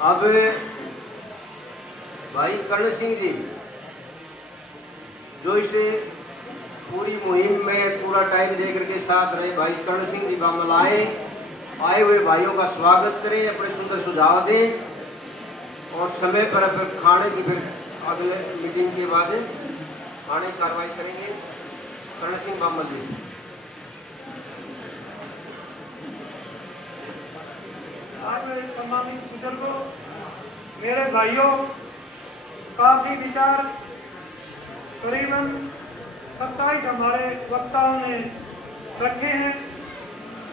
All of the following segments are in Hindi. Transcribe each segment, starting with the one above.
अब भाई कर्ण सिंह जी जो इसे पूरी मुहिम में पूरा टाइम दे करके साथ रहे, भाई कर्ण सिंह जी बामल आए हुए भाइयों का स्वागत करें, अपने सुंदर सुझाव दें और समय पर फिर खाने की फिर अगले मीटिंग के बाद खाने की कार्रवाई करेंगे। कर्ण सिंह बामल जी। आज मेरे सम्मानित बुजुर्गों, मेरे भाइयों, काफी विचार करीबन 27 हमारे वक्ताओं ने रखे हैं।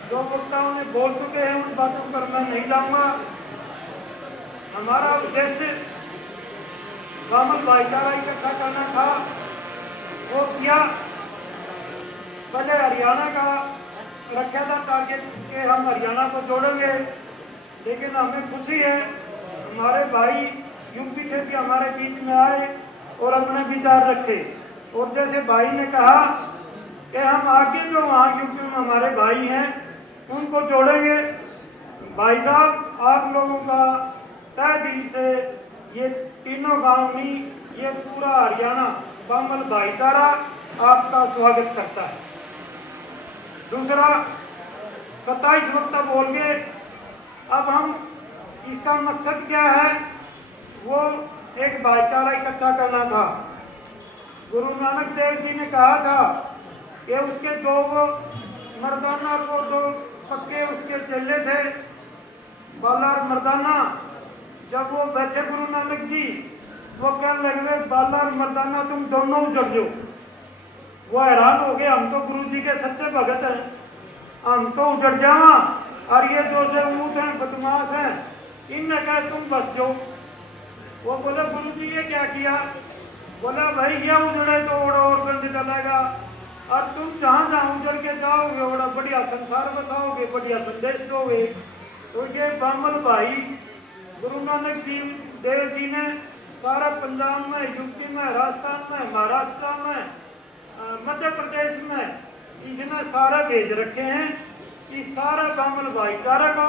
जो वक्ताओं ने बोल चुके हैं उन बातों पर मैं नहीं जाऊंगा। हमारा उद्देश्य बामल भाईचारा इकट्ठा करना था, वो किया। पहले हरियाणा का रखा था टारगेट के हम हरियाणा को जोड़ेंगे, लेकिन हमें खुशी है हमारे भाई यूपी से भी हमारे बीच में आए और अपने विचार रखे। और जैसे भाई ने कहा कि हम आगे जो वहाँ यूपी में हमारे भाई हैं उनको जोड़ेंगे। भाई साहब, आप लोगों का तहे दिल से ये तीनों गांव नहीं, ये पूरा हरियाणा बामल भाईचारा आपका स्वागत करता है। दूसरा, 27 वक्ता बोल गए। अब हम इसका मकसद क्या है, वो एक भाईचारा इकट्ठा करना था। गुरु नानक देव जी ने कहा था कि उसके दो वो मर्दाना और वो दो पक्के उसके चेले थे, बाला और मर्दाना। जब वो बैठे गुरु नानक जी, वो कहने लगे बाला और मर्दाना तुम दोनों उजड़ जाओ। वो हैरान हो गए, हम तो गुरु जी के सच्चे भगत हैं, हम तो उजड़ जावा और ये जो से ऊँट हैं, बदमाश हैं, इनने कहा तुम बस जाओ। वो बोले गुरु जी ये क्या किया? बोला भाई ये उजड़े तो और गंज डलेगा, और तुम जहाँ जहाँ उजड़ के जाओगे बड़ा बढ़िया संसार बसाओगे, बढ़िया संदेश दोगे। तो ये बामल भाई गुरु नानक जी देव जी ने सारा पंजाब में, यूपी में, राजस्थान में, महाराष्ट्र में, मध्य प्रदेश में इसने सारे भेज रखे हैं। इस सारे बामल भाईचारा को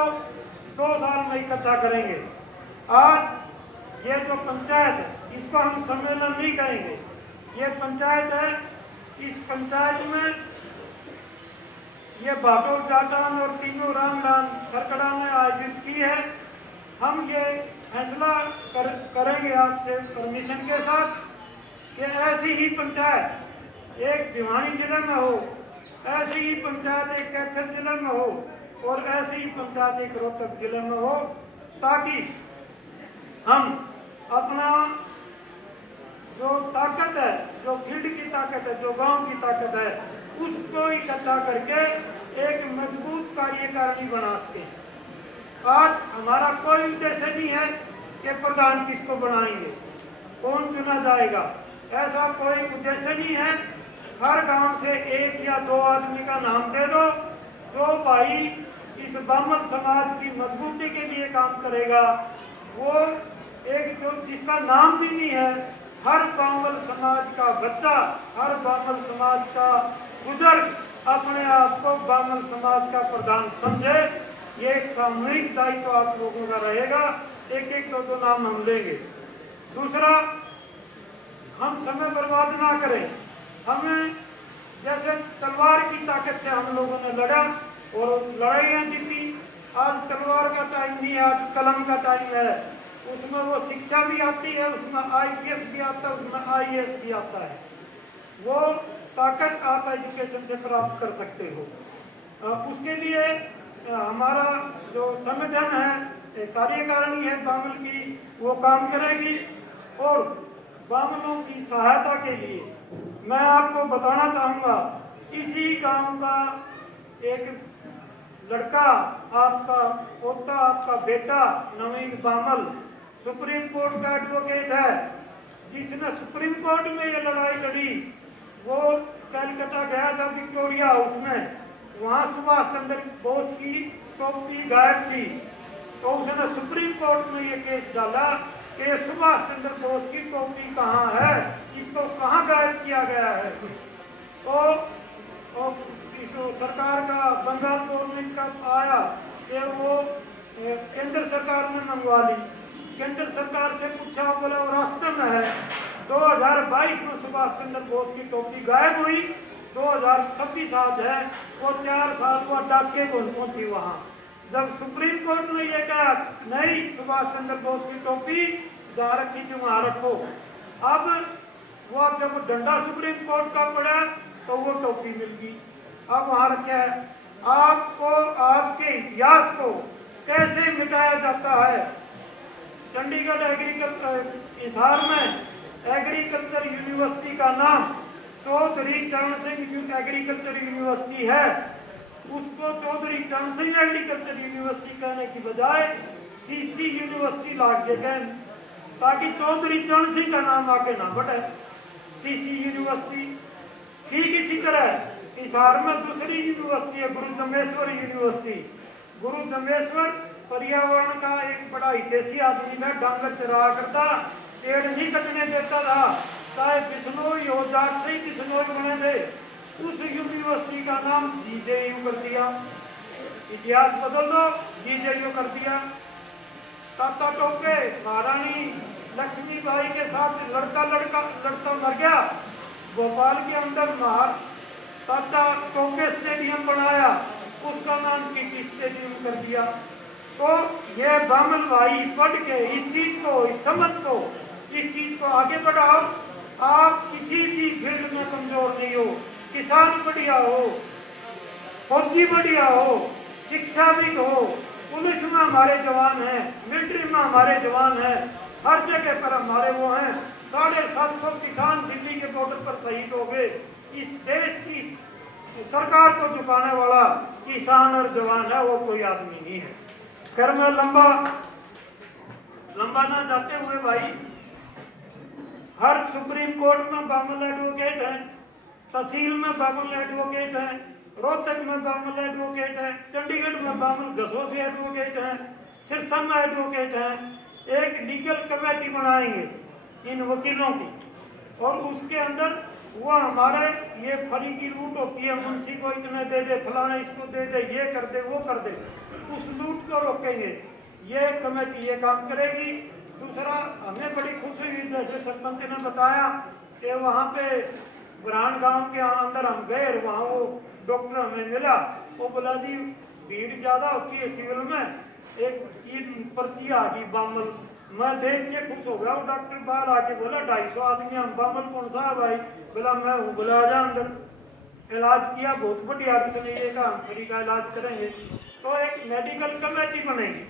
2 साल में इकट्ठा करेंगे। आज ये जो पंचायत है, इसको हम सम्मेलन नहीं कहेंगे, ये पंचायत है। इस पंचायत में ये भाटोल जाटान और तीनों रामलाल खरकड़ा ने आयोजित की है। हम ये फैसला करेंगे आपसे परमिशन के साथ कि ऐसी ही पंचायत एक भिवानी जिले में हो, ऐसी ही पंचायत एक कैथल जिले में हो और ऐसी ही पंचायत एक रोहतक जिले में हो, ताकि हम अपना जो ताकत है, जो फील्ड की ताकत है, जो गांव की ताकत है, उसको इकट्ठा करके एक मजबूत कार्यकारिणी बना सके। आज हमारा कोई उद्देश्य नहीं है कि प्रधान किसको बनाएंगे, कौन चुना जाएगा, ऐसा कोई उद्देश्य नहीं है। हर गांव से 1 या 2 आदमी का नाम दे दो, जो भाई इस बामल समाज की मजबूती के लिए काम करेगा। वो एक जो जिसका नाम भी नहीं है, हर बामल समाज का बच्चा, हर बामल समाज का बुजुर्ग अपने आप को बामल समाज का प्रधान समझे। ये एक सामूहिक दायित्व आप लोगों का रहेगा। एक एक दो नाम हम लेंगे। दूसरा, हम समय बर्बाद ना करें। हमें जैसे तलवार की ताकत से हम लोगों ने लड़ा और लड़ाइयाँ जीती। आज तलवार का टाइम नहीं है, आज कलम का टाइम है। उसमें वो शिक्षा भी आती है, उसमें IPS भी आता है, उसमें IAS भी आता है। वो ताकत आप एजुकेशन से प्राप्त कर सकते हो। उसके लिए हमारा जो संगठन है, कार्यकारिणी है बामल की, वो काम करेगी। और बामलों की सहायता के लिए मैं आपको बताना चाहूँगा, इसी गांव का एक लड़का, आपका पोता, आपका बेटा नवीन बामल सुप्रीम कोर्ट का एडवोकेट है, जिसने सुप्रीम कोर्ट में ये लड़ाई लड़ी। वो कलकत्ता गया था विक्टोरिया हाउस में, वहाँ सुभाष चंद्र बोस की टोपी गायब थी, तो उसने सुप्रीम कोर्ट में ये केस डाला कि सुभाष चंद्र बोस की टोपी कहाँ है, इसको कहाँ गायब किया गया है। तो इस सरकार का, बंगाल गवर्नमेंट का आया कि वो केंद्र सरकार ने मंगवा ली। केंद्र सरकार से पूछा, बोला वो रास्ते में है। 2022 में सुभाष चंद्र बोस की टोपी गायब हुई, 2026 आज है, वो 4 साल को डाके को पहुंची वहां। जब सुप्रीम कोर्ट ने ये कहा नहीं, सुभाष चंद्र बोस की टोपी जहाँ रखी थी वहां रखो, अब वो जब डंडा सुप्रीम कोर्ट का पड़ा तो वो टोपी मिल गई, अब वहां रखा है। आपको आपके इतिहास को कैसे मिटाया जाता है? चंडीगढ़ हिसार में एग्रीकल्चर यूनिवर्सिटी का नाम चौधरी चरण सिंह एग्रीकल्चर यूनिवर्सिटी है, उसको चौधरी चरण सिंह एग्रीकल्चर यूनिवर्सिटी कहने की बजाय सीसी यूनिवर्सिटी लाग के गए, ताकि चौधरी चरण सिंह का नाम आके ना बढ़े, सीसी यूनिवर्सिटी। ठीक इसी तरह हिसार में दूसरी यूनिवर्सिटी है, गुरु जम्बेश्वर यूनिवर्सिटी। गुरु जम्बेश्वर पर्यावरण का एक बड़ा हितैषी आदमी था, डांगर चराया करता, पेड़ नहीं कटने देता था, चाहे बिश्नोई हो, जाट से ही बिश्नोई बने थे। उस यूनिवर्सिटी का नाम जीजेयू कर दिया, इतिहास बदल दो, जीजेयू कर दिया। ताता टोपे महारानी लक्ष्मीबाई के साथ लड़ता मर गया, भोपाल के अंदर ताता टोपे स्टेडियम बनाया, उसका नाम टीटी स्टेडियम कर दिया। तो ये बामन भाई पढ़ के इस चीज को, इस समझ को, इस चीज को आगे बढ़ाओ। आप किसी भी फील्ड में कमजोर नहीं हो, किसान बढ़िया हो, फौजी बढ़िया हो, शिक्षाविद हो, पुलिस में हमारे जवान हैं, मिलिट्री में हमारे जवान हैं, हर जगह पर हमारे वो हैं। 750 किसान दिल्ली के बॉर्डर पर शहीद हो गए। इस देश की सरकार को झुकाने वाला किसान और जवान है, वो कोई आदमी नहीं है। कर में लंबा ना जाते हुए भाई, हर सुप्रीम कोर्ट में बामल एडवोकेट है, तहसील में बामल एडवोकेट है, रोहतक में बामल एडवोकेट है, चंडीगढ़ में बामल घसोसी एडवोकेट है, सिरसा में एडवोकेट है। एक लीगल कमेटी बनाएंगे इन वकीलों की, और उसके अंदर वो हमारे ये फरी की लूट होती है, मुंशी को इतने दे दे, फलाना इसको दे दे, ये कर दे, वो कर दे, उस लूट को रोकेंगे। ये कमेटी ये काम करेगी। दूसरा, हमें बड़ी खुशी हुई, जैसे सरपंच ने बताया कि वहाँ पे बुरान गांव के अंदर हम गए, वहाँ वो डॉक्टर हमें मिला, वो बोला जी भीड़ ज्यादा होती है सिविल में, एक पर्ची आ गई बामल। मैं देख के खुश हो गया, वो डॉक्टर बाहर आके बोला 250 आदमी, हम बामल कौन सा है भाई? बोला मैं हूँ। बोला आजा अंदर। इलाज किया, बहुत बढ़िया, उसने ये कहा हम फ्री का इलाज करेंगे। तो एक मेडिकल कमेटी बनेगी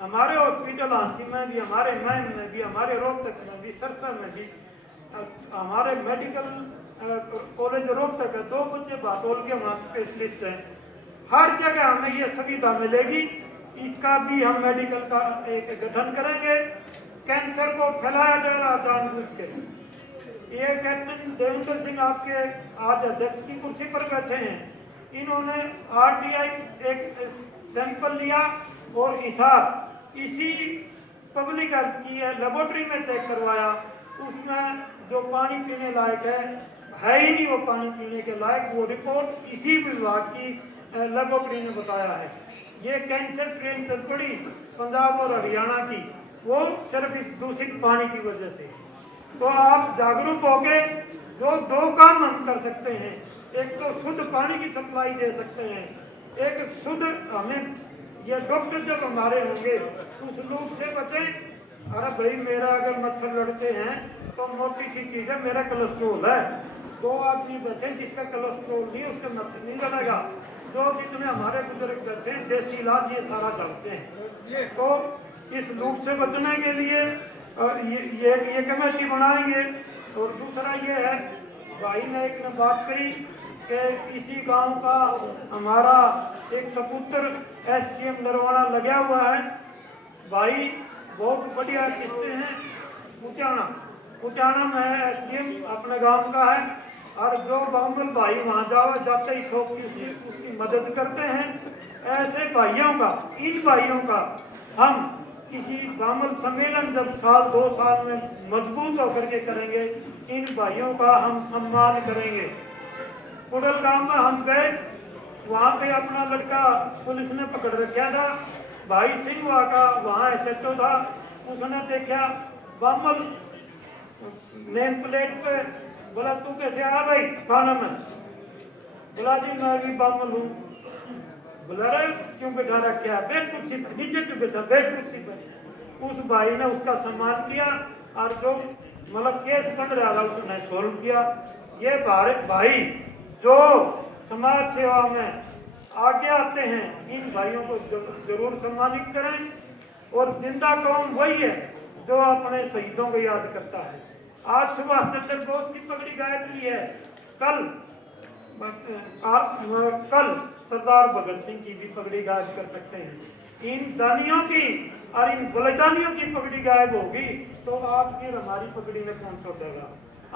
हमारे हॉस्पिटल हांसी में भी, हमारे मैन में भी, हमारे रोहतक में भी, सरसा में भी, हमारे मेडिकल कॉलेज रोहतक है, 2 बच्चे बाटोल के वहाँ स्पेशलिस्ट हैं। हर जगह हमें ये सुविधा मिलेगी। इसका भी हम मेडिकल का एक गठन करेंगे। कैंसर को फैलाया जा रहा जानबूझ के। ये कैप्टन देवेंद्र सिंह आपके आज अध्यक्ष की कुर्सी पर बैठे हैं, इन्होंने आरटीआई एक सैंपल लिया और हिसाब इसी पब्लिक हेल्थ की है, लेबोरेटरी में चेक करवाया, उसमें जो पानी पीने लायक है ही नहीं वो पानी पीने के लायक। वो रिपोर्ट इसी विभाग की लेबोरेटरी ने बताया है। ये कैंसर ट्रेन चल पड़ी पंजाब और हरियाणा की, वो सिर्फ इस दूषित पानी की वजह से। तो आप जागरूक होके जो 2 काम हम कर सकते हैं, एक तो शुद्ध पानी की सप्लाई दे सकते हैं, एक शुद्ध हमें ये डॉक्टर जब हमारे होंगे उस लूट से बचें। अरे भाई मेरा अगर मच्छर लड़ते हैं तो मोटी सी चीज है, मेरा कोलेस्ट्रोल है, 2 आदमी बैठे जिसका कोलेस्ट्रोल नहीं, उसका मच्छर नहीं लड़ेगा। जो जितने हमारे बुजुर्ग बैठे हैं देसी इलाज ये सारा जानते हैं। तो इस लूट से बचने के लिए ये कमेटी बनाएंगे। और दूसरा ये है, भाई ने एक ने बात करी कि इसी गांव का हमारा एक सपुत्र एसडीएम नरवाना लगा हुआ है। भाई बहुत बढ़िया किस्तें हैं, उचाना में है एसडीएम, अपने गांव का है, और जो बामल भाई वहां जाते ही ठोक उसकी मदद करते हैं। ऐसे भाइयों का, इन भाइयों का हम किसी बामल सम्मेलन जब 1-2 साल में मजबूत होकर के करेंगे, इन भाइयों का हम सम्मान करेंगे। कुडल गांव में हम गए, वहां पे अपना लड़का पुलिस ने पकड़ रखा था, भाई सिंह का वहाँ SHO था, उसने देखा बामल नेम प्लेट पे, बोला तू कैसे आया भाई थाना में? बोला जी मैं भी बामल हूँ। बोला रे क्यों बैठा रखा? बैठ कुर्सी पे। नीचे क्यों बैठा? बैठ कुर्सी पे। उस भाई ने उसका सम्मान किया और जो मतलब केस बन रहा था उसने सोल्व किया। ये भारत भाई जो समाज सेवा में आगे आते हैं, इन भाइयों को जरूर सम्मानित करें। और जिंदा कौम वही है जो अपने शहीदों को याद करता है। आज सुभाष चंद्र बोस की पगड़ी गायब की है, कल सरदार भगत सिंह की भी पगड़ी गायब कर सकते हैं। इन दानियों की और इन बलिदानियों की पगड़ी गायब होगी तो आप फिर हमारी पगड़ी में कौन छोड़ेगा?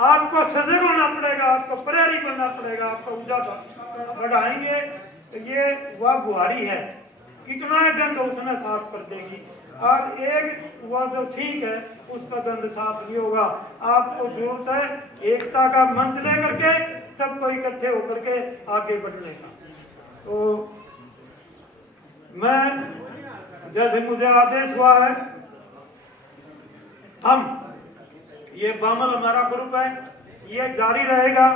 आपको सजग होना पड़ेगा, आपको प्रहरी बनना पड़ेगा, आपको ऊंचा बढ़ाएंगे। ये वह बुहारी है, कितना गंद उसने साफ कर देगी। और एक वह जो सीख है उस पर गंद साफ नहीं होगा। आपको जरूरत है एकता का मंच लेकर के सबको इकट्ठे होकर के आगे बढ़ने का। तो मैं जैसे मुझे आदेश हुआ है, हम ये बामल हमारा ग्रुप है, ये जारी रहेगा।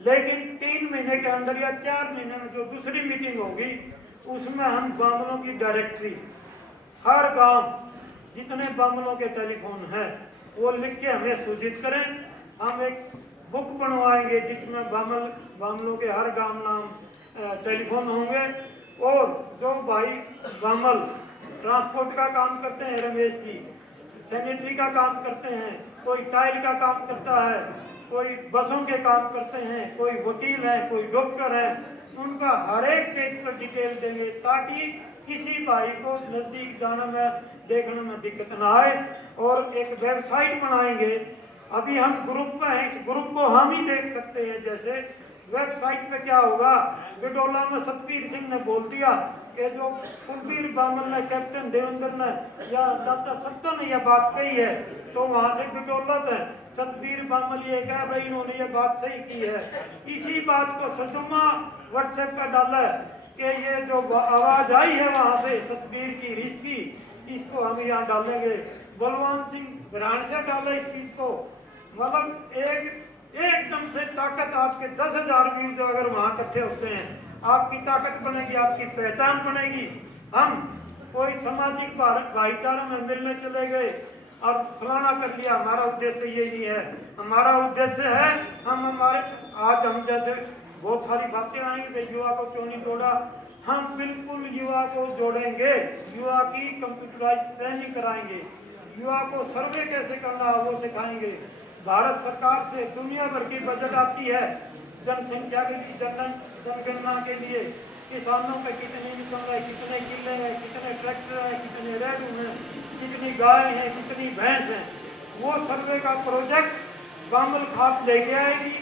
लेकिन 3 महीने के अंदर या 4 महीने में जो दूसरी मीटिंग होगी उसमें हम बामलों की डायरेक्टरी, हर गांव जितने बामलों के टेलीफोन हैं वो लिख के हमें सूचित करें। हम एक बुक बनवाएंगे जिसमें बामलों के हर गांव नाम टेलीफोन होंगे। और जो भाई बामल ट्रांसपोर्ट का काम करते हैं, रमेश जी सैनिटरी का काम करते हैं, कोई टाइल का काम करता है, कोई बसों के काम करते हैं, कोई वकील है, कोई डॉक्टर है, उनका हर एक पेज पर डिटेल देंगे ताकि किसी भाई को नजदीक जाने में देखने में दिक्कत ना आए। और एक वेबसाइट बनाएंगे, अभी हम ग्रुप में हैं, इस ग्रुप को हम ही देख सकते हैं। जैसे वेबसाइट पे क्या होगा, बिडोला में सतबीर सिंह ने बोल दिया कि जो कुलबीर बामल ने, कैप्टन देवेंद्र ने या चाचा सत्तो ने यह बात कही है, तो वहां से बिडोलत है सतबीर बामल ये कहा भाई इन्होंने ये बात सही की है। इसी बात को सचुमा व्हाट्सएप पर डाला है कि ये जो आवाज आई है वहां से सतबीर की रिश्ती, इसको हम यहाँ डालेंगे। बलवंत सिंह ब्रांड से डाला इस चीज को। मतलब एकदम से ताकत, आपके 10,000 व्यूज अगर वहां इकट्ठे होते हैं, आपकी ताकत बनेगी, आपकी पहचान बनेगी। हम कोई सामाजिक भाईचारा में मिलने चले गए और फलाना कर लिया, हमारा उद्देश्य ये नहीं है। हमारा उद्देश्य है आज हम जैसे बहुत सारी बातें आएंगी, युवा को क्यों नहीं जोड़ा, हम बिल्कुल युवा को जोड़ेंगे। युवा की कंप्यूटराइज ट्रेनिंग कराएंगे, युवा को सर्वे कैसे करना है वो सिखाएंगे। भारत सरकार से दुनिया भर की बजट आती है जनसंख्या के लिए, जनगणना के लिए, किसानों पे कितनी इनकम है, कितने किले हैं, कितने ट्रैक्टर हैं, कितने रेडू हैं, कितनी गाय हैं, कितनी भैंस हैं। वो सर्वे का प्रोजेक्ट बामल खाप लेके आएगी,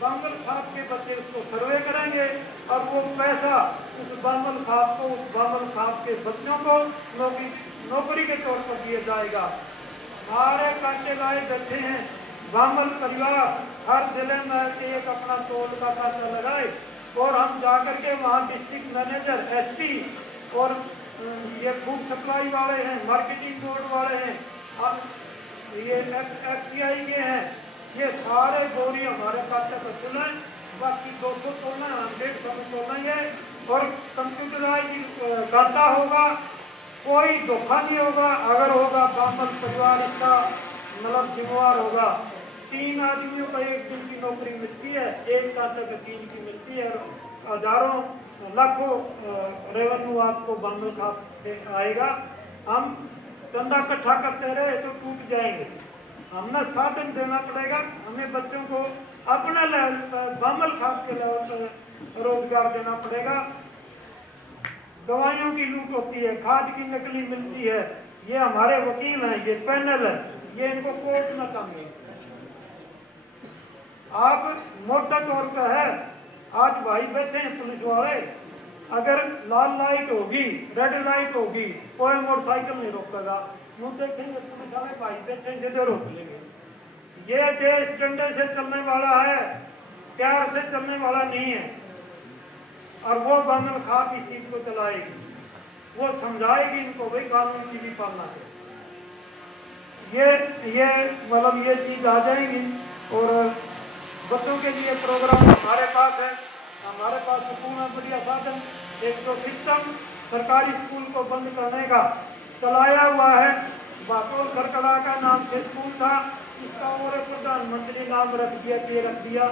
बामल खाप के बच्चे उसको सर्वे करेंगे और वो पैसा उस बामल खाप को, उस बामल खाप के बच्चों को नौकरी के तौर पर दिया जाएगा। सारे कांटे लाए बैठे हैं, बामल परिवार हर जिले में एक अपना टोल का खाता लगाए और हम जाकर के वहाँ डिस्ट्रिक्ट मैनेजर, एसपी और ये फूड सप्लाई वाले हैं, मार्केटिंग बोर्ड वाले हैं, ये FCI के हैं, ये सारे बोरी हमारे खाते पर चुने। बाकी 200 तोलना, 150 तोलेंगे और कंप्यूटराइज डाटा होगा, कोई धोखा नहीं होगा। अगर होगा बामल परिवार इसका मतलब जिम्मेवार होगा। 3 आदमियों को 1 दिन की नौकरी मिलती है, 1 कांटे पे 3 की मिलती है। हजारों लाखों रेवेन्यू आपको बामल खाप से आएगा। हम चंदा इकट्ठा करते रहे तो टूट जाएंगे। हमें साधन देना पड़ेगा, हमें बच्चों को अपने लेवल पर, बामल खाप के लेवल पर रोजगार देना पड़ेगा। दवाइयों की लूट होती है, खाद की नकली मिलती है, ये हमारे वकील हैं, ये पैनल है, ये इनको कोर्ट में टांगे। आप मोटा तौर पर है, आज भाई बैठे हैं पुलिस वाले, अगर लाल लाइट होगी, रेड लाइट होगी, कोई मोटरसाइकिल नहीं रोकेगा। मुँह देखेंगे पुलिस वाले भाई बैठे जिधर रोक लेंगे। ये देश डंडे से चलने वाला है, प्यार से चलने वाला नहीं है। और वो बामल खाप इस चीज को चलाएगी, वो समझाएगी इनको भाई कानून की भी पालना है। ये मतलब ये चीज़ आ जाएगी। और बच्चों के लिए प्रोग्राम हमारे पास है, हमारे पास तो पूरा बढ़िया साधन। एक तो सिस्टम सरकारी स्कूल को बंद करने का चलाया हुआ है। बातोल खरकड़ा का नाम से स्कूल था, इसका और प्रधानमंत्री नाम रख दिया।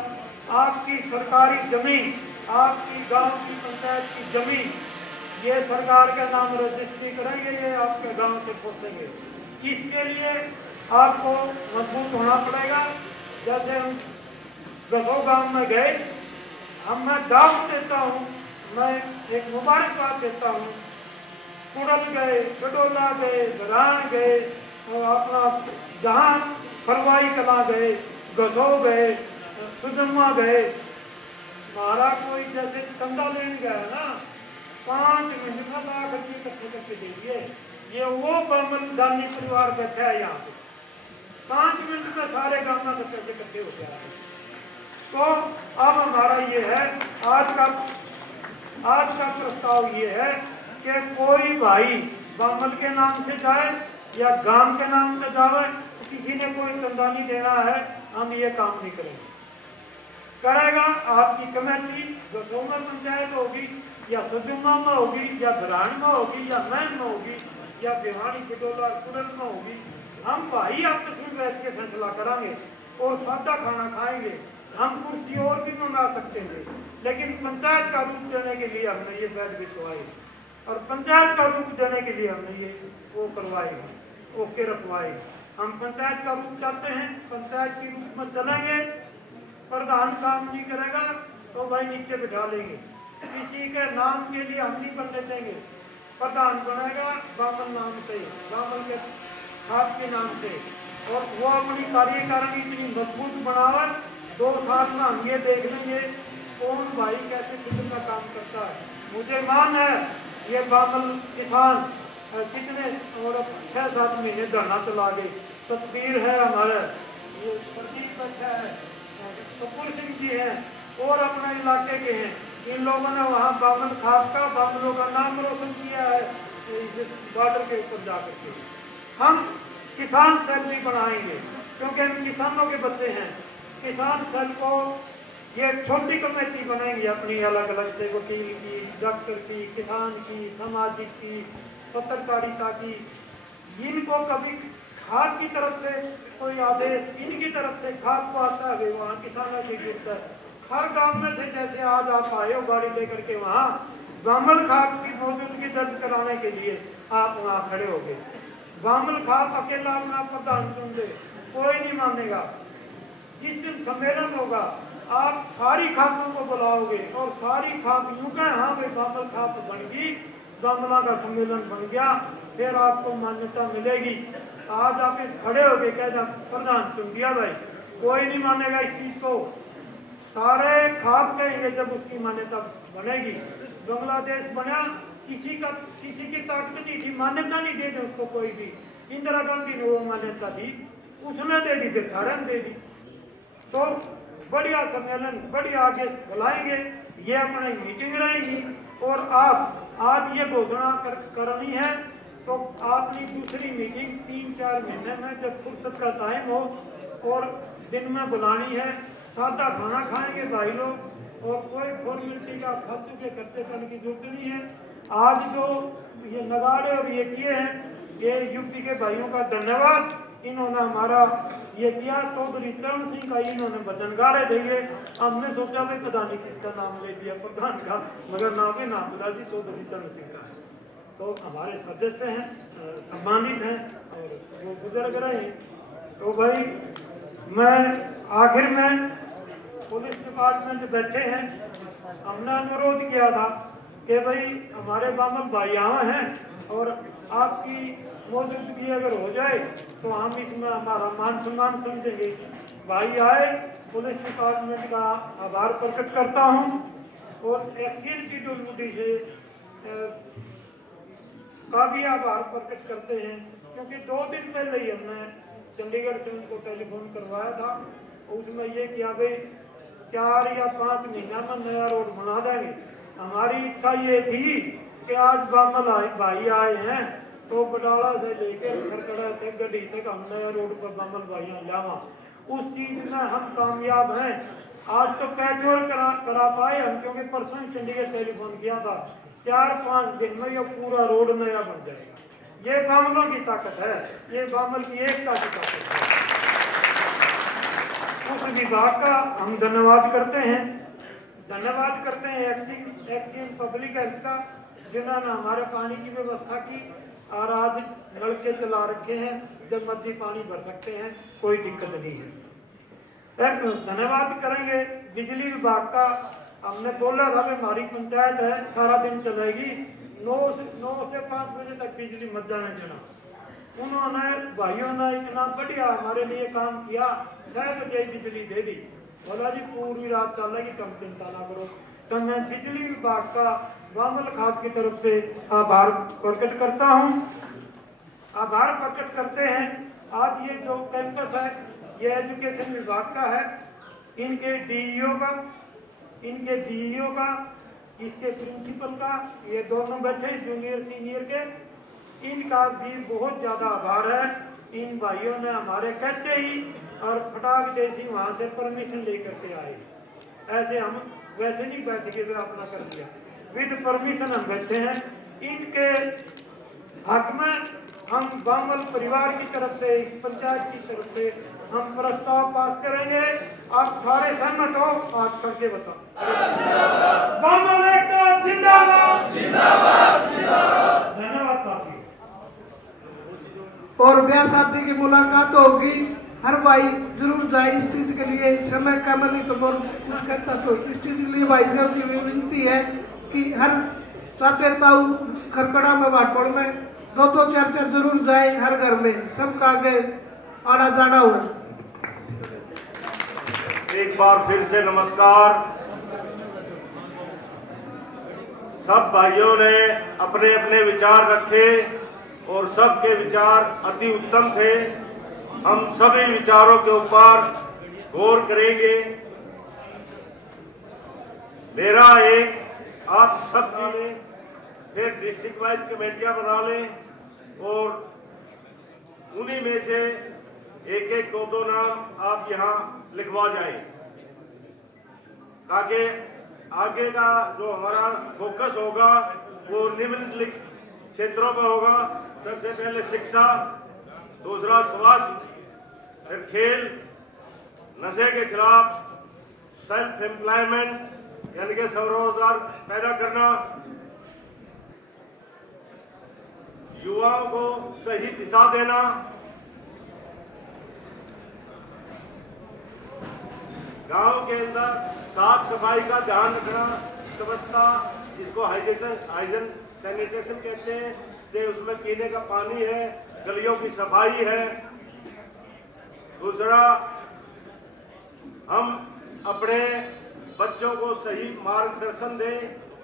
आपकी सरकारी जमीन, आपकी गांव की पंचायत की जमीन, ये सरकार के नाम रजिस्ट्री करेंगे, ये आपके गांव से पहुँचेंगे। इसके लिए आपको मजबूत होना पड़ेगा। जैसे हम गसो गांव में गए, मैं दाव देता हूँ, मैं एक मुबारकबाद देता हूँ। कुड़ल गए, गडोला गए, गरान गए, और अपना जहाँ फरवाई कला गए, गसो गए, सुजमा गए। हमारा कोई जैसे चंदा लेने गया ना, 5 मिनट में लाख रुपये इकट्ठे करके दे दिए। ये वो बामन दानी परिवार बैठा है यहाँ पे, 5 मिनट में सारे गाँव में पैसे इकट्ठे हो गया। तो अब हमारा ये है, आज का प्रस्ताव ये है कि कोई भाई बामन के नाम से जाए या गांव के नाम से जाए, तो किसी ने कोई चंदा नहीं देना है, हम ये काम नहीं करेंगे। करेगा आपकी कमेटी, जो सोमर पंचायत होगी या सजुमा में होगी या धरान में होगी या मैन में होगी या भिवानी पिटोला कुड़ल में होगी, हम भाई आपस में बैठ के फैसला करेंगे और सादा खाना खाएंगे। हम कुर्सी और भी मंगा सकते थे, लेकिन पंचायत का रूप देने के लिए हमने ये बैठ बिछवाए, और पंचायत का रूप देने के लिए हमने ये वो करवाएगा, ओके रखवाएगा। हम पंचायत का रूप चाहते हैं, पंचायत के रूप में चलेंगे। प्रधान काम नहीं करेगा तो भाई नीचे बिठा लेंगे, किसी के नाम के लिए हम नहीं बनने देंगे। प्रधान बनेगा बामन नाम से, बामन के खाप के नाम से, और वो अपनी कार्यकारिणी इतनी मजबूत बनावा। 2 साल में हम ये देख लेंगे कौन भाई कैसे कितना काम करता है। मुझे मान है ये बामन किसान कितने और 6-7 महीने धरना चला गए। सतबीर है हमारे, ये प्रदीप बैठा है, कपूर सिंह जी हैं और अपने इलाके के हैं। इन लोगों ने वहाँ बामन खाप का बामनों का नाम रोशन किया है इस बॉर्डर के ऊपर जाकर के। हम किसान सेल भी बनाएंगे, क्योंकि हम किसानों के बच्चे हैं। किसान सेल को ये छोटी कमेटी बनेंगी अपनी अलग अलग से, वकील की, डॉक्टर की, किसान की, सामाजिक की, पत्रकारिता की। इनको कभी खाद की तरफ से कोई आदेश इनकी तरफ से खाद को आता है, वहाँ किसानों की गिरता है। हर गांव में से जैसे आज आप आए हो गाड़ी लेकर के, वहाँ बामन खाद की मौजूदगी दर्ज कराने के लिए आप वहाँ खड़े हो गए। बामन खाद अकेला अपना प्रधान चुन दे, कोई नहीं मानेगा। जिस दिन सम्मेलन होगा आप सारी खापों को बुलाओगे और सारी खाप यूं कहें हाँ भाई बामन खाप बन गई, बामना का सम्मेलन बन गया, फिर आपको मान्यता मिलेगी। आज आप खड़े हो गए कह प्रधान चुन दिया भाई, कोई नहीं मानेगा इस चीज को। सारे खाप कहेंगे जब उसकी मान्यता बनेगी। बांग्लादेश बना, किसी की ताकत नहीं थी, मान्यता नहीं दे दी उसको कोई भी। इंदिरा गांधी ने वो मान्यता दी, उसने दे दी, फिर सारे ने दे दी। तो बढ़िया सम्मेलन बढ़िया आगे बुलाएंगे, ये अपनी मीटिंग रहेगी। और आप आज ये घोषणा करनी है तो आपने दूसरी मीटिंग 3-4 महीने में जब फुर्सत का टाइम हो और दिन में बुलानी है। सादा खाना खाएंगे भाई लोग, और कोई फॉर्मेलिटी का फालतू के खर्चे करने की जरूरत नहीं है। आज जो ये नगाड़े और ये किए हैं, ये यूपी के भाइयों का धन्यवाद। इन्होंने हमारा ये किया। चौधरी चरण सिंह का इन्होंने वचन गाड़े देंगे। हमने सोचा भाई पता नहीं किसका नाम ले दिया प्रधान का, मगर नाम ही नाम मिला जी चौधरी चरण सिंह का है। तो हमारे सदस्य हैं, सम्मानित हैं और वो गुजर गए। तो भाई मैं आखिर में, पुलिस डिपार्टमेंट बैठे हैं, हमने अनुरोध किया था कि भाई हमारे बामन भाई यहाँ हैं और आपकी मौजूदगी अगर हो जाए तो हम इसमें हमारा मान सम्मान समझेंगे। भाई आए, पुलिस डिपार्टमेंट का आभार प्रकट करता हूँ और एक्सीएल की ड्यूटी से का भी आभार प्रकट करते हैं, क्योंकि 2 दिन पहले ही हमने चंडीगढ़ से उनको टेलीफोन करवाया था। उसमें ये किया भाई 4 या 5 महीना में नया रोड बना देंगे। हमारी इच्छा ये थी कि आज बामन भाई आए हैं तो बडाला से लेकर खरकड़ा तक गड्डी तक हम नया रोड पर बामल भाइयां लावा, उस चीज में हम कामयाब हैं। आज तो पैच वर्क करा पाए हम, क्योंकि परसों ही चंडीगढ़ टेलीफोन किया था, 4-5 दिन में ये पूरा रोड नया बन जाएगा। ये बामलों की ताकत है, ये बामल की एकता की ताकत है। उस विभाग का हम धन्यवाद करते हैं एक्सियन पब्लिक हेल्थ का, जिन्होंने हमारे पानी की व्यवस्था की और आज नलके चला रखे हैं, जब मर्जी पानी भर सकते हैं, कोई दिक्कत नहीं है। धन्यवाद करेंगे बिजली विभाग का। हमने बोला था कि हमारी पंचायत है सारा दिन चलेगी, 9 से 5 बजे तक बिजली मत जाने देना। उन्होंने भाइयों ने इतना बढ़िया हमारे लिए काम किया, 6 बजे बिजली दे दी। बोला जी पूरी रात चलेगी, तुम चिंता ना करो। तो मैं बिजली विभाग का बामल खाप की तरफ से आभार प्रकट करता हूँ। आभार प्रकट करते हैं। आज ये जो कैंपस है ये एजुकेशन विभाग का है, इनके डीईओ का, इसके प्रिंसिपल का, ये दोनों बैठे जूनियर सीनियर के, इनका भी बहुत ज्यादा आभार है। इन भाइयों ने हमारे कहते ही और फटाक जैसी वहां से परमिशन लेकर के आए। ऐसे हम वैसे नहीं बैठ के वे अपना कर दिया, विद परमिशन हम बैठे हैं। इनके हक में हम बामल परिवार की तरफ से, इस पंचायत की तरफ से हम प्रस्ताव पास करेंगे। आप सारे सहमत हो? आज करके बताओ। बामल एकता जिंदाबाद, धन्यवाद साथी। और ब्याह शादी की मुलाकात होगी, हर भाई जरूर जाए इस चीज के लिए। समय कम नहीं तो और कुछ कहता तो इस चीज के लिए भाइयों की विनती है कि हर चाचे ताऊ खरकड़ा में बाटोड़ में 2-2 4-4 जरूर जाए, हर घर में सबका आगे आड़ा जाड़ा हुआ। एक बार फिर से नमस्कार। सब भाइयों ने अपने अपने विचार रखे और सबके विचार अति उत्तम थे। हम सभी विचारों के ऊपर गौर करेंगे। मेरा एक आप सब लें, फिर डिस्ट्रिक्ट वाइज कमेटियां बना लें और उन्हीं में से एक 2-2 नाम आप यहाँ लिखवा जाएं, ताकि आगे का जो हमारा फोकस होगा वो निम्नलिखित क्षेत्रों पर होगा। सबसे पहले शिक्षा, दूसरा स्वास्थ्य, फिर खेल, नशे के खिलाफ, सेल्फ एम्प्लॉयमेंट यानी कि स्वरोजगार पैदा करना, युवाओं को सही दिशा देना, गांव के अंदर साफ सफाई का ध्यान रखना, स्वच्छता जिसको हाइजीन सैनिटेशन कहते हैं, चाहे उसमें पीने का पानी है, गलियों की सफाई है। दूसरा, हम अपने बच्चों को सही मार्गदर्शन दें।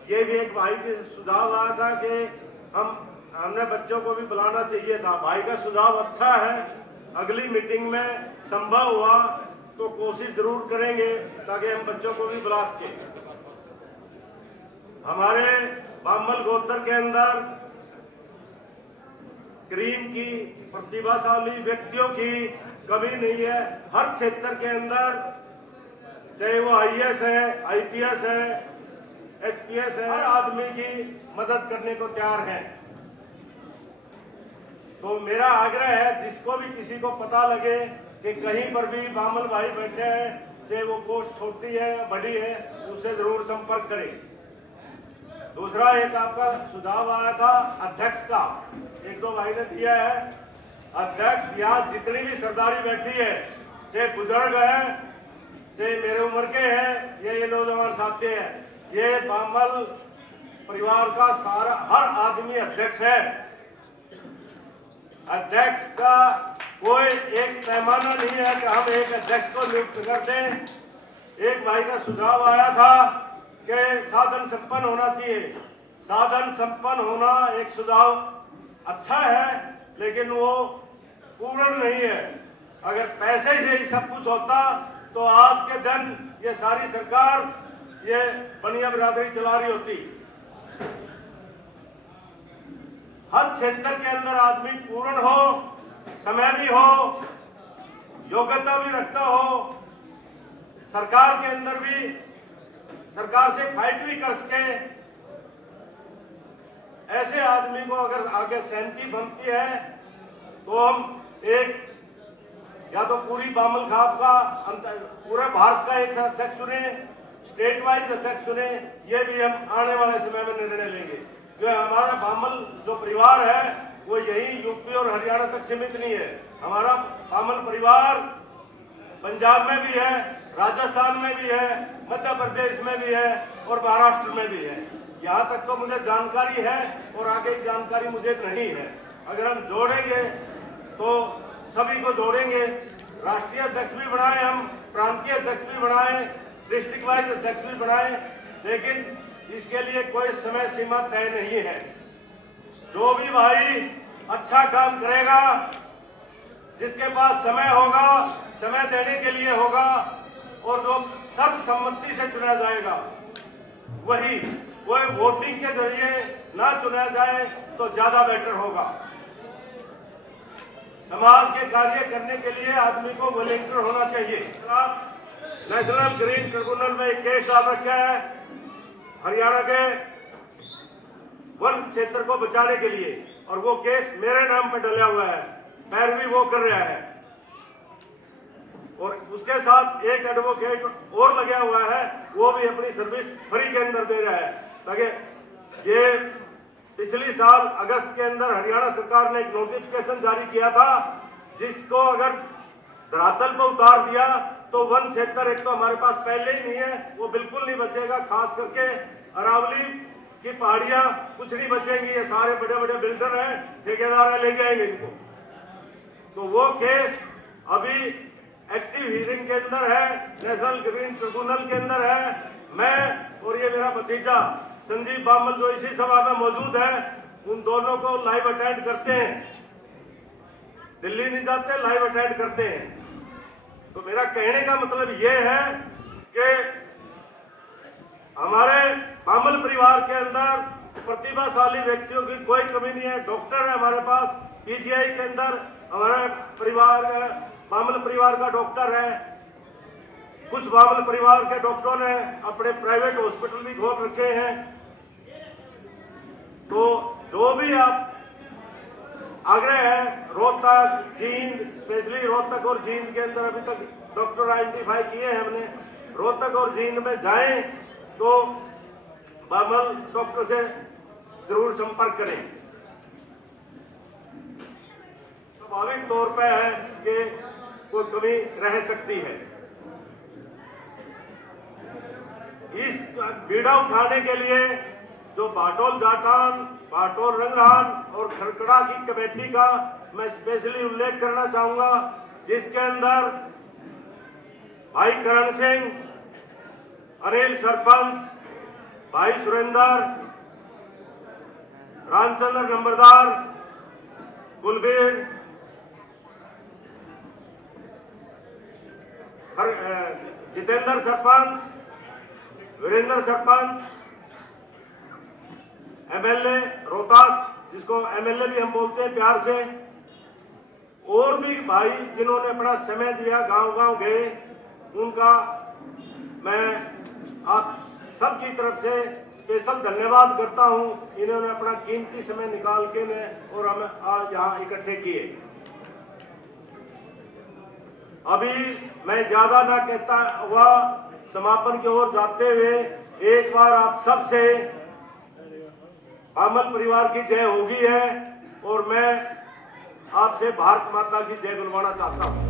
ये भी एक भाई के सुझाव आया था कि हमने बच्चों को भी बुलाना चाहिए था। भाई का सुझाव अच्छा है। अगली मीटिंग में संभव हुआ तो कोशिश जरूर करेंगे ताकि हम बच्चों को भी बुला सके। हमारे बामल गोत्र के अंदर क्रीम की, प्रतिभाशाली व्यक्तियों की कमी नहीं है। हर क्षेत्र के अंदर, चाहे वो आईएएस है, आईपीएस है, एचपीएस है, हर आदमी की मदद करने को तैयार है। तो मेरा आग्रह है, जिसको भी किसी को पता लगे कि कहीं पर भी बामल भाई बैठे हैं, चाहे वो पोस्ट छोटी है बड़ी है, उससे जरूर संपर्क करें। दूसरा, एक आपका सुझाव आया था अध्यक्ष का, 1-2 भाई ने दिया है। अध्यक्ष यहाँ जितनी भी सरदारी बैठी है, चाहे बुजुर्ग है, चाहे मेरे उम्र के हैं, ये नौजवान साथी हैं, ये बामल परिवार का सारा हर आदमी अध्यक्ष है। अध्यक्ष का कोई एक पैमाना नहीं है कि हम एक अध्यक्ष को नियुक्त कर दें। एक भाई का सुझाव आया था कि साधन संपन्न होना चाहिए। साधन संपन्न होना एक सुझाव अच्छा है, लेकिन वो पूर्ण नहीं है। अगर पैसे से ही सब कुछ होता तो आज के दिन ये सारी सरकार ये बनिया बिरादरी चला रही होती। हर क्षेत्र के अंदर आदमी पूर्ण हो, समय भी हो, योग्यता भी रखता हो, सरकार के अंदर भी सरकार से फाइट भी कर सके, ऐसे आदमी को अगर आगे सहमति बनती है तो हम एक या तो पूरी बामल खाप का पूरे भारत का एक अध्यक्ष चुने, स्टेट वाइज अध्यक्ष चुने, ये भी हम आने वाले समय में निर्णय लेंगे। जो हमारा बामल जो परिवार है वो यही यूपी और हरियाणा तक सीमित नहीं है। हमारा बामल परिवार पंजाब में भी है, राजस्थान में भी है, मध्य प्रदेश में भी है और महाराष्ट्र में भी है। यहाँ तक तो मुझे जानकारी है और आगे की जानकारी मुझे नहीं है। अगर हम जोड़ेंगे तो सभी को जोड़ेंगे। राष्ट्रीय अध्यक्ष भी बनाए, हम प्रांतीय अध्यक्ष भी बनाए, डिस्ट्रिक्ट वाइज अध्यक्ष भी बनाए, लेकिन इसके लिए कोई समय सीमा तय नहीं है। जो भी भाई अच्छा काम करेगा, जिसके पास समय होगा, समय देने के लिए होगा और जो सर्वसम्मति से चुना जाएगा वही, कोई वोटिंग के जरिए ना चुना जाए तो ज्यादा बेटर होगा। समाज के कार्य करने के लिए आदमी को वॉलंटियर होना चाहिए। नेशनल ग्रीन ट्रिब्यूनल में एक केस डाल रखा है हरियाणा के वन क्षेत्र को बचाने के लिए, और वो केस मेरे नाम पर डला हुआ है, पैरवी वो कर रहा है और उसके साथ एक एडवोकेट और लगा हुआ है, वो भी अपनी सर्विस फ्री के अंदर दे रहा है। ताकि ये पिछली साल अगस्त के अंदर हरियाणा सरकार ने एक नोटिफिकेशन जारी किया था, जिसको अगर धरातल पर उतार दिया तो वन क्षेत्र एक तो हमारे पास पहले ही नहीं है, वो बिल्कुल नहीं बचेगा। खास करके अरावली की पहाड़ियां कुछ नहीं बचेंगी, ये सारे बड़े बड़े बिल्डर हैं, ठेकेदार ले जाएंगे इनको। तो वो केस अभी एक्टिव हियरिंग के अंदर है, नेशनल ग्रीन ट्रिब्यूनल के अंदर है। मैं और ये मेरा भतीजा संजीव बामल जो इसी सभा में मौजूद है, उन दोनों को लाइव अटेंड करते हैं। दिल्ली नहीं जाते, लाइव अटेंड करते हैं। तो मेरा कहने का मतलब ये है कि हमारे बामल परिवार के अंदर प्रतिभाशाली व्यक्तियों की कोई कमी नहीं है। डॉक्टर है हमारे पास, पीजीआई के अंदर हमारे परिवार बामल परिवार का डॉक्टर है। कुछ बामल परिवार के डॉक्टरों ने अपने प्राइवेट हॉस्पिटल भी खोल रखे हैं। तो जो भी आप आग्रह है, रोहतक, जींद, स्पेशली रोहतक और जींद के अंदर अभी तक डॉक्टर आइडेंटिफाई किए हैं हमने, रोहतक और जींद में जाएं तो बामल डॉक्टर से जरूर संपर्क करें। स्वाभाविक तौर पर है कि कोई कमी रह सकती है। इस बीड़ा उठाने के लिए जो बाटोल जाटान, बाटोल रंगरान और खरकड़ा की कमेटी का मैं स्पेशली उल्लेख करना चाहूंगा, जिसके अंदर भाई करण सिंह, अनिल सरपंच, भाई सुरेंद्र, रामचंद्र नंबरदार, कुलबीर, जितेंद्र सरपंच, वीरेंद्र सरपंच, एमएलए रोहतास, जिसको एमएलए भी हम बोलते हैं प्यार से, और भी भाई जिन्होंने अपना समय दिया, गांव-गांव गए, उनका मैं आप सबकी तरफ से स्पेशल धन्यवाद करता हूं। इन्होंने अपना कीमती समय निकाल के ने और हमें आज यहाँ इकट्ठे किए। अभी मैं ज्यादा ना कहता हुआ समापन की ओर जाते हुए एक बार आप सबसे बामल परिवार की जय होगी है और मैं आपसे भारत माता की जय बुलवाना चाहता हूं।